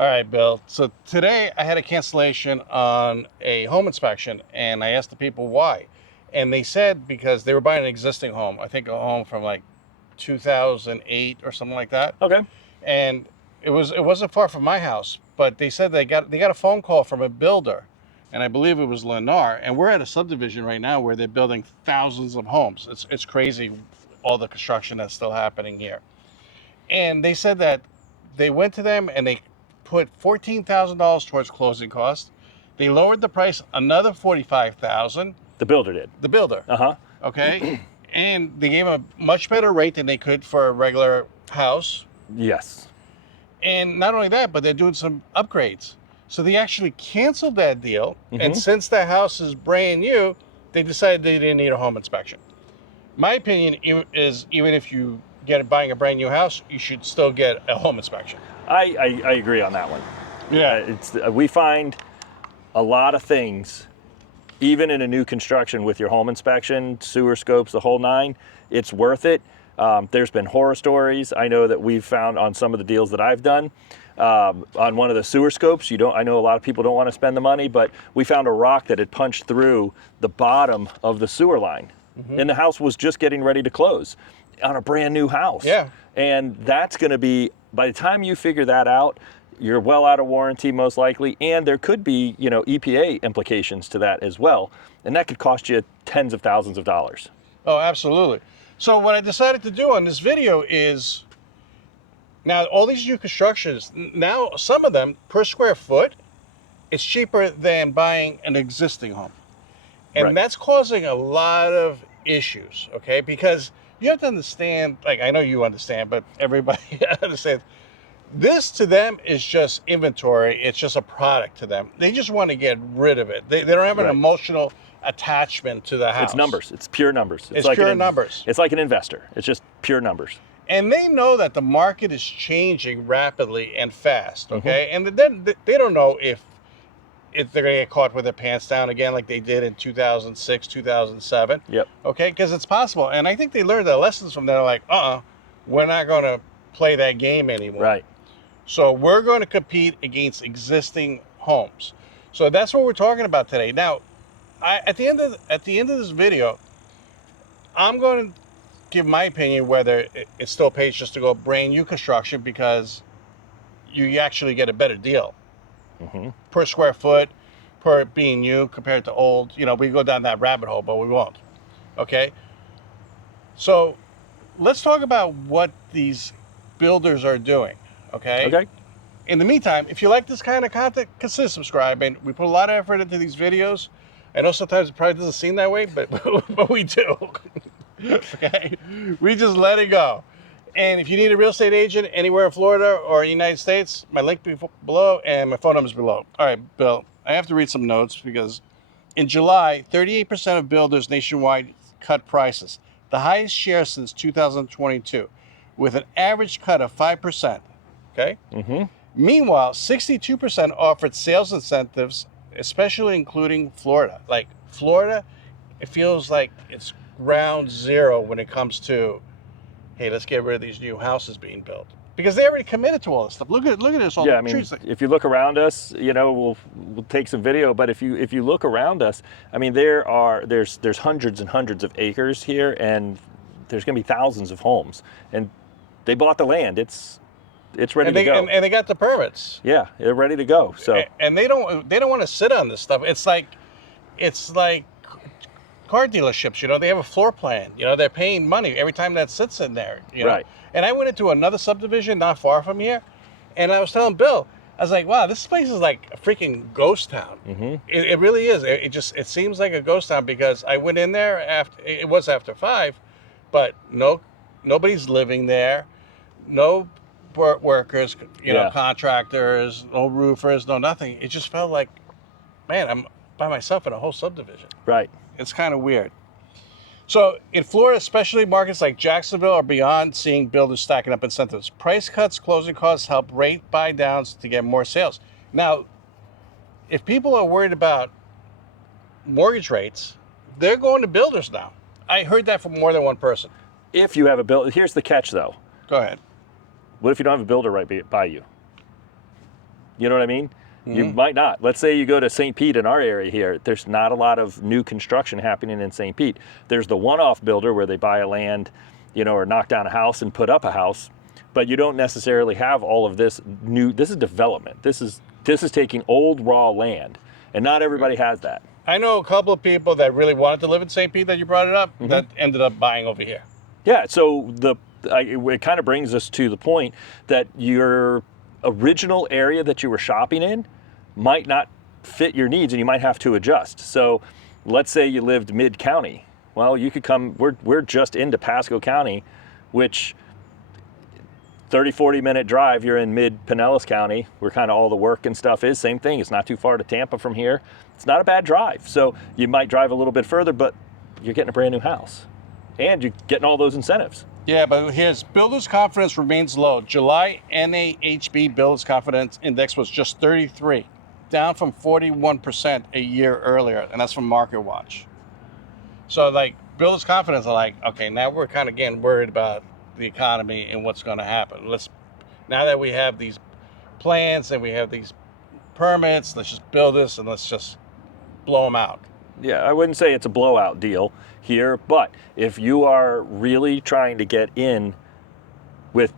All right, Bill. So today I had a cancellation on a home inspection, and I asked the people why. And they said because they were buying an existing home. I think a home from like 2008 or something like that. Okay. And it wasn't far from my house, but they said they got a phone call from a builder, and I believe it was Lennar. And we're at a subdivision right now where they're building thousands of homes. It's crazy, all the construction that's still happening here. And they said that they went to them and they put $14,000 towards closing costs. They lowered the price another $45,000. The builder did. The builder. Uh-huh. Okay. And they gave a much better rate than they could for a regular house. Yes. And not only that, but they're doing some upgrades. So they actually canceled that deal. And since the house is brand new, they decided they didn't need a home inspection. My opinion is even if you buying a brand new house, you should still get a home inspection. I agree on that one. Yeah. We find a lot of things, even in a new construction with your home inspection, sewer scopes, the whole nine, it's worth it. There's been horror stories I know that we've found on some of the deals that I've done. On one of the sewer scopes, I know a lot of people don't want to spend the money, but we found a rock that had punched through the bottom of the sewer line. And the house was just getting ready to close on a brand new house. Yeah. And that's going to be, by the time you figure that out, you're well out of warranty most likely, and there could be, EPA implications to that as well, and that could cost you tens of thousands of dollars. Oh, absolutely. So what I decided to do on this video is, now all these new constructions, now some of them per square foot, it's cheaper than buying an existing home. And that's causing a lot of issues, okay? Because you have to understand, like I know you understand, but everybody understands, this to them is just inventory. It's just a product to them. They just want to get rid of it. They don't have an emotional attachment to the house. It's numbers. It's pure numbers. It's like pure numbers. It's like an investor. It's just pure numbers. And they know that the market is changing rapidly and fast, okay? And then they don't know if they're going to get caught with their pants down again like they did in 2006, 2007. Yep. Okay, because it's possible. And I think they learned their lessons from there, like, we're not going to play that game anymore. Right. So we're going to compete against existing homes. So that's what we're talking about today. Now, at the end of this video, I'm going to give my opinion whether it still pays just to go brand new construction because you actually get a better deal per square foot, per being new compared to old. We go down that rabbit hole, but we won't. Okay. So let's talk about what these builders are doing. Okay. In the meantime, if you like this kind of content, consider subscribing. We put a lot of effort into these videos. I know sometimes it probably doesn't seem that way, but we do. Okay, we just let it go. And if you need a real estate agent anywhere in Florida or United States, my link below and my phone number is below. All right, Bill, I have to read some notes because in July, 38% of builders nationwide cut prices, the highest share since 2022, with an average cut of 5%. Okay. Meanwhile, 62% offered sales incentives, especially including Florida. Like Florida, it feels like it's ground zero when it comes to, hey, let's get rid of these new houses being built because they already committed to all this stuff. Look at this. All the trees. If you look around us, we'll take some video. But if you look around us, I mean, there's hundreds and hundreds of acres here, and there's going to be thousands of homes, and they bought the land. It's ready to go. And they got the permits. Yeah, they're ready to go. So and they don't want to sit on this stuff. It's like car dealerships. They have a floor plan. They're paying money every time that sits in there. Right. And I went into another subdivision not far from here, and I was telling Bill, I was like, wow, this place is like a freaking ghost town. It really is. It seems like a ghost town because I went in there after 5, but nobody's living there. No workers, contractors, no roofers, no nothing. It just felt like, man, I'm by myself in a whole subdivision. Right. It's kind of weird. So in Florida, especially markets like Jacksonville are beyond seeing builders stacking up incentives. Price cuts, closing costs help rate buy downs to get more sales. Now, if people are worried about mortgage rates, they're going to builders now. I heard that from more than one person. If you have a builder, here's the catch though. Go ahead. What if you don't have a builder right by you? You know what I mean? You might not. Let's say you go to St. Pete in our area here. There's not a lot of new construction happening in St. Pete. There's the one-off builder where they buy a land, or knock down a house and put up a house. But you don't necessarily have all of this new. This is development. This is taking old raw land, and not everybody has that. I know a couple of people that really wanted to live in St. Pete that you brought it up that ended up buying over here. Yeah, so it kind of brings us to the point that your original area that you were shopping in might not fit your needs, and you might have to adjust. So let's say you lived mid-county. Well, you could come, we're just into Pasco County, which 30, 40-minute drive, you're in mid-Pinellas County, where kind of all the work and stuff is. Same thing, it's not too far to Tampa from here. It's not a bad drive. So you might drive a little bit further, but you're getting a brand new house. And you're getting all those incentives. Yeah, but here's builders' confidence remains low. July NAHB builders' confidence index was just 33, down from 41% a year earlier, and that's from Market Watch. So, like, builders' confidence are like, okay, now we're kind of getting worried about the economy and what's going to happen. Now that we have these plans and we have these permits, let's just build this and let's just blow them out. Yeah, I wouldn't say it's a blowout deal here, but if you are really trying to get in with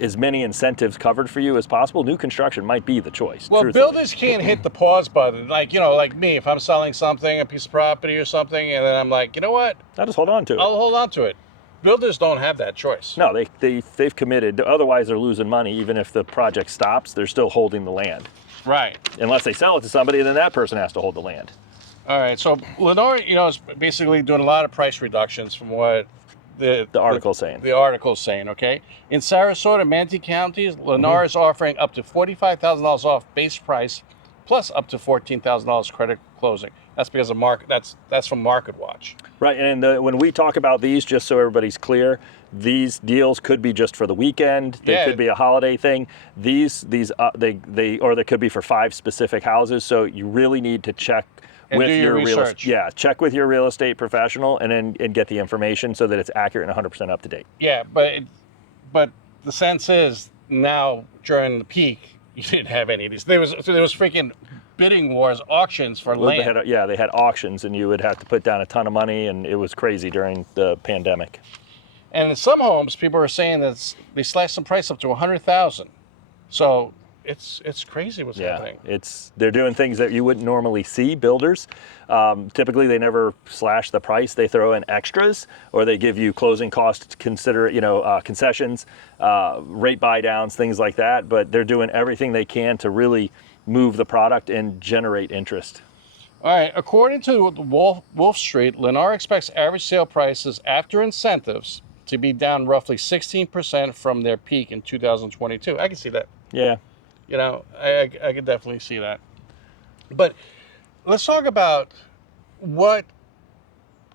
as many incentives covered for you as possible, new construction might be the choice. Well, truthfully. builders can't hit the pause button. Like, like me, if I'm selling something, a piece of property or something, and then I'm like, you know what? I'll just hold on to it. I'll hold on to it. Builders don't have that choice. No, they've committed. Otherwise, they're losing money. Even if the project stops, they're still holding the land. Right. Unless they sell it to somebody, then that person has to hold the land. All right. So Lenore, is basically doing a lot of price reductions from what the article's saying. The article's saying, okay? In Sarasota, Manatee counties, Lenore is offering up to $45,000 off base price, plus up to $14,000 credit closing. That's because of market. That's from Market Watch. Right, and when we talk about these, just so everybody's clear, these deals could be just for the weekend. They could be a holiday thing. They could be for 5 specific houses. So you really need to check with your research. Check with your real estate professional and get the information so that it's accurate and 100% up to date. Yeah, but the sense is now during the peak, you didn't have any of these. There was freaking bidding wars, auctions for land. They had auctions, and you would have to put down a ton of money, and it was crazy during the pandemic. And in some homes, people are saying that they slashed the price up to $100,000. So it's crazy what's happening. They're doing things that you wouldn't normally see. Builders, typically they never slash the price. They throw in extras, or they give you closing costs, concessions, rate buy downs, things like that. But they're doing everything they can to really move the product and generate interest. All right. According to Wolf Street, Lennar expects average sale prices after incentives to be down roughly 16% from their peak in 2022. I can see that. Yeah. I could definitely see that. But let's talk about what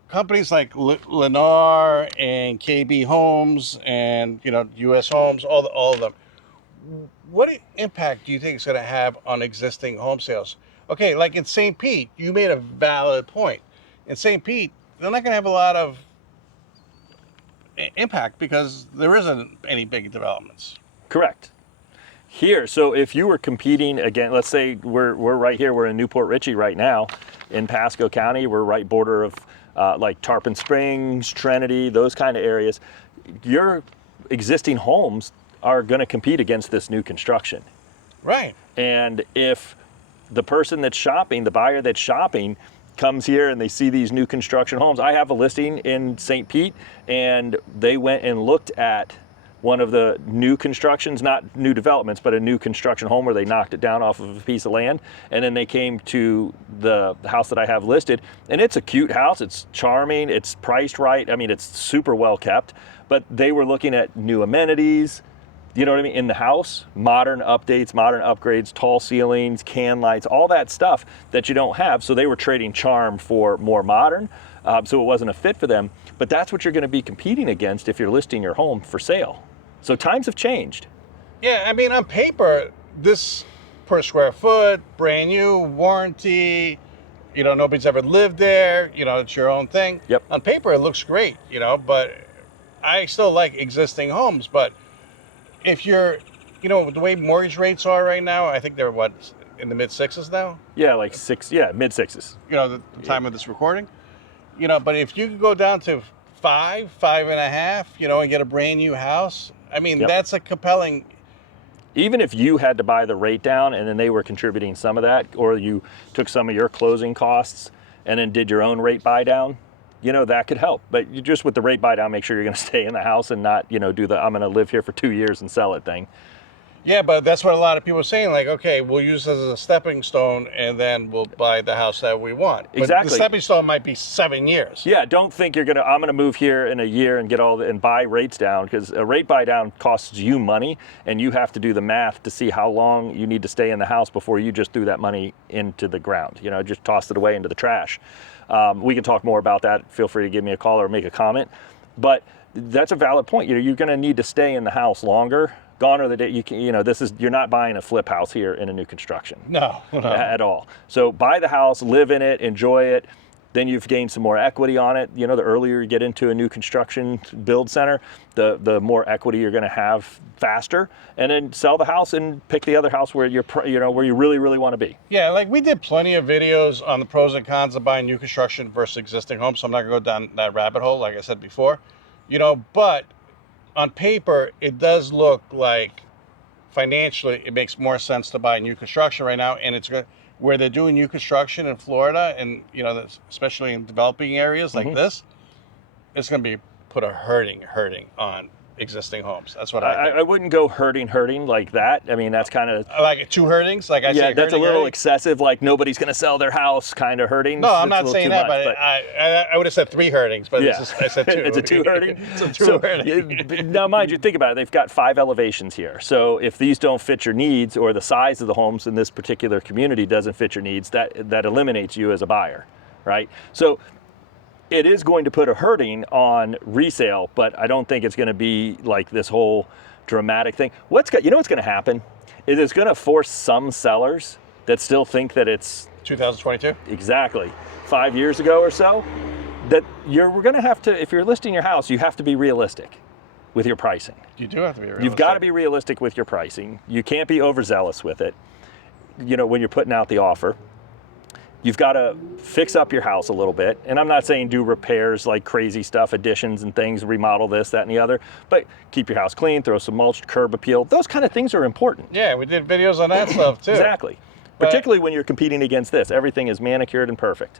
companies like Lennar and KB Homes and US Homes, all of them. What impact do you think it's going to have on existing home sales? Okay, like in St. Pete, you made a valid point. In St. Pete, they're not going to have a lot of impact because there isn't any big developments. Correct. Here, so if you were competing again, let's say we're right here, we're in Newport Richey right now in Pasco County. We're right border of like Tarpon Springs, Trinity, those kind of areas. Your existing homes are going to compete against this new construction. Right. And if the person that's shopping, the buyer that's shopping, comes here and they see these new construction homes. I have a listing in St. Pete, and they went and looked at one of the new constructions, not new developments, but a new construction home where they knocked it down off of a piece of land. And then they came to the house that I have listed, and it's a cute house. It's charming. It's priced right. I mean, it's super well kept, but they were looking at new amenities, you know what I mean, in the house, modern updates, modern upgrades, tall ceilings, can lights, all that stuff that you don't have. So they were trading charm for more modern. So it wasn't a fit for them. But that's what you're going to be competing against if you're listing your home for sale. So times have changed. Yeah, I mean, on paper, this per square foot, brand new, warranty, nobody's ever lived there, it's your own thing. Yep. On paper, it looks great, but I still like existing homes. But if you're you know, the way mortgage rates are right now, I think they're what, in the mid sixes now. Yeah, like mid sixes. You know, the time of this recording. You know, but if you could go down to 5.5, you know, and get a brand new house, I mean, Yep. that's a compelling. Even if you had to buy the rate down and then they were contributing some of that, or you took some of your closing costs and then did your own rate buy down, you know, that could help. But you just with the rate buy down, make sure you're going to stay in the house and not, you know, do the I'm going to live here for 2 years and sell it thing. Yeah, but that's what a lot of people are saying. Like, okay, we'll use this as a stepping stone, and then we'll buy the house that we want. But Exactly. the stepping stone might be 7 years. Yeah, don't think I'm going to move here in a year and get and buy rates down, because a rate buy down costs you money, and you have to do the math to see how long you need to stay in the house before you just threw that money into the ground. You know, just tossed it away into the trash. We can talk more about that. Feel free to give me a call or make a comment. But that's a valid point. You're going to need to stay in the house longer. Gone are the day you're not buying a flip house here in a new construction. No. At all. So buy the house, live in it, enjoy it. Then you've gained some more equity on it. You know, the earlier you get into a new construction build center, the more equity you're going to have faster. And then sell the house and pick the other house where where you really, really want to be. Yeah, like we did plenty of videos on the pros and cons of buying new construction versus existing homes. So I'm not going to go down that rabbit hole, like I said before. You know, but on paper, it does look like financially it makes more sense to buy new construction right now, and it's where they're doing new construction in Florida, and you know, especially in developing areas like this, it's going to be put a hurting on existing homes. That's what I think. I wouldn't go hurting like that. I mean, that's kind of like two hurtings. Like I say, that's a little hurting. Excessive. Like nobody's going to sell their house, kind of hurting. No, I'm not saying that, but I would have said three hurtings, but yeah. I said two. It's a two hurting. It's a two hurting. Now, mind you, think about it. They've got 5 elevations here. So if these don't fit your needs, or the size of the homes in this particular community doesn't fit your needs, that eliminates you as a buyer, right? So it is going to put a hurting on resale, but I don't think it's going to be like this whole dramatic thing. What's going to happen is it's going to force some sellers that still think that it's 2022. Exactly 5 years ago or so, that we're going to have to, if you're listing your house, you have to be realistic with your pricing. You do have to be realistic. You've got to be realistic with your pricing. You can't be overzealous with it. You know, when you're putting out the offer. You've got to fix up your house a little bit. And I'm not saying do repairs like crazy stuff, additions and things, remodel this, that, and the other, but keep your house clean, throw some mulch, curb appeal. Those kind of things are important. Yeah, we did videos on that stuff too. Exactly. Particularly when you're competing against this. Everything is manicured and perfect.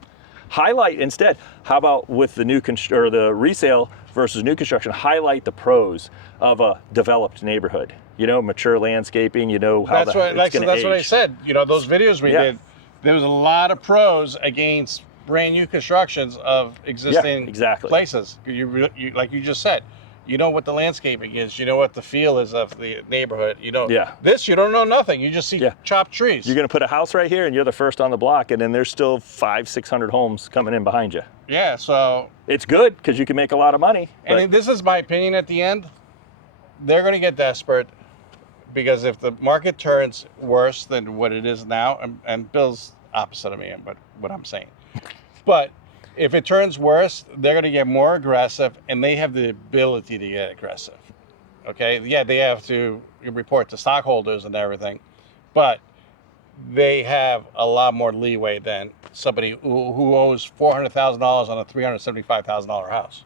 Highlight instead, how about with the the resale versus new construction, highlight the pros of a developed neighborhood. You know, mature landscaping, you know how that's what I said. You know, those videos we did, there was a lot of pros against brand new constructions of existing places. You like you just said, you know what the landscaping is, you know what the feel is of the neighborhood. You know, this you don't know nothing. You just see chopped trees. You're going to put a house right here, and you're the first on the block, and then there's still 500-600 homes coming in behind you. Yeah, so it's good because you can make a lot of money. And this is my opinion. At the end, they're going to get desperate. Because if the market turns worse than what it is now, and Bill's opposite of me, but what I'm saying, but if it turns worse, they're going to get more aggressive, and they have the ability to get aggressive. Okay, yeah, they have to report to stockholders and everything, but they have a lot more leeway than somebody who owes $400,000 on a $375,000 house.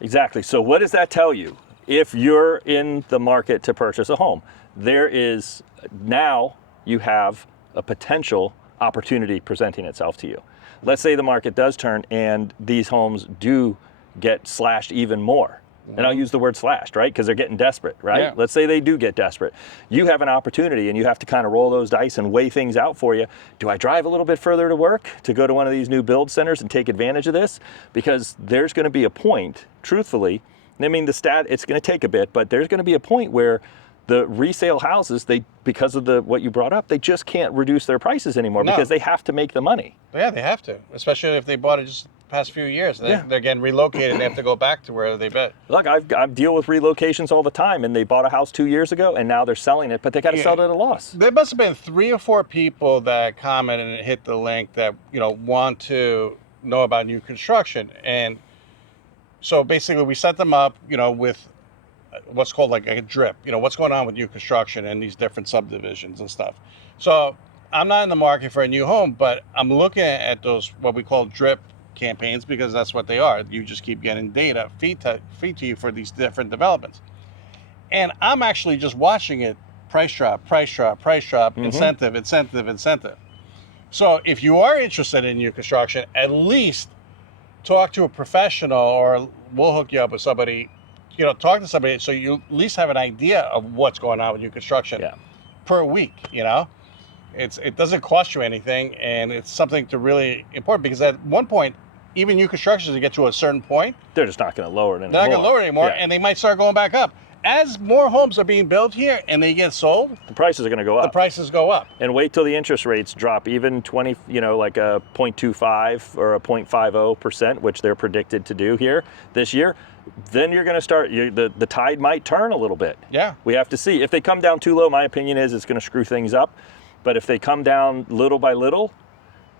Exactly. So what does that tell you? If you're in the market to purchase a home, now you have a potential opportunity presenting itself to you. Let's say the market does turn and these homes do get slashed even more. And I'll use the word slashed, right? Because they're getting desperate, right? Yeah. Let's say they do get desperate. You have an opportunity, and you have to kind of roll those dice and weigh things out for you. Do I drive a little bit further to work to go to one of these new build centers and take advantage of this? Because there's going to be a point, truthfully, I mean, it's going to take a bit, but there's going to be a point where the resale houses, because of what you brought up, they just can't reduce their prices anymore because they have to make the money. Yeah, they have to, especially if they bought it just the past few years. They're getting relocated. They have to go back to where they been. Look, I deal with relocations all the time, and they bought a house 2 years ago, and now they're selling it, but they got to sell it at a loss. There must have been 3 or 4 people that commented and hit the link that want to know about new construction, and so basically we set them up, with what's called like a drip. You know, what's going on with new construction and these different subdivisions and stuff. So I'm not in the market for a new home, but I'm looking at those what we call drip campaigns because that's what they are. You just keep getting data feed to you for these different developments. And I'm actually just watching it price drop, incentive. So if you are interested in new construction, at least talk to a professional, or we'll hook you up with somebody, you know, talk to somebody so you at least have an idea of what's going on with new construction per week, you know? It doesn't cost you anything, and it's something to really important because at one point, even new construction, to get to a certain point, they're just not going to lower it anymore. They're not going to lower it anymore, and they might start going back up. As more homes are being built here and they get sold, the prices are going to go up. The prices go up. And wait till the interest rates drop even 20, you know, like a 0.25 or a 0.50%, which they're predicted to do here this year. Then you're going to start, the tide might turn a little bit. Yeah. We have to see. If they come down too low, my opinion is it's going to screw things up. But if they come down little by little,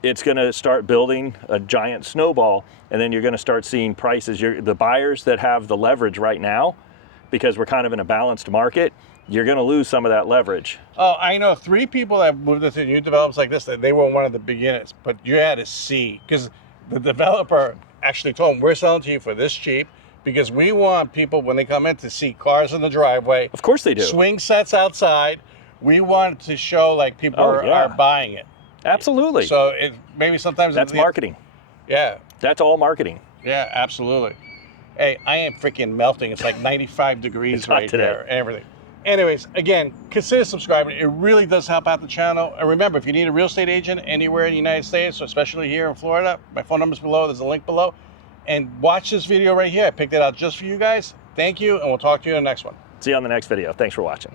it's going to start building a giant snowball. And then you're going to start seeing prices. The buyers that have the leverage right now, because we're kind of in a balanced market, you're going to lose some of that leverage. Oh, I know 3 people that moved into new developments like this, that they were one of the beginners, but you had to see, because the developer actually told them, we're selling to you for this cheap, because we want people, when they come in, to see cars in the driveway. Of course they do. Swing sets outside. We want to show like people are buying it. Absolutely. So it maybe sometimes that's marketing. Yeah. That's all marketing. Yeah, absolutely. Hey, I am freaking melting. It's like 95 degrees right there and everything. Anyways, again, consider subscribing. It really does help out the channel. And remember, if you need a real estate agent anywhere in the United States, especially here in Florida, my phone number's below. There's a link below. And watch this video right here. I picked it out just for you guys. Thank you, and we'll talk to you in the next one. See you on the next video. Thanks for watching.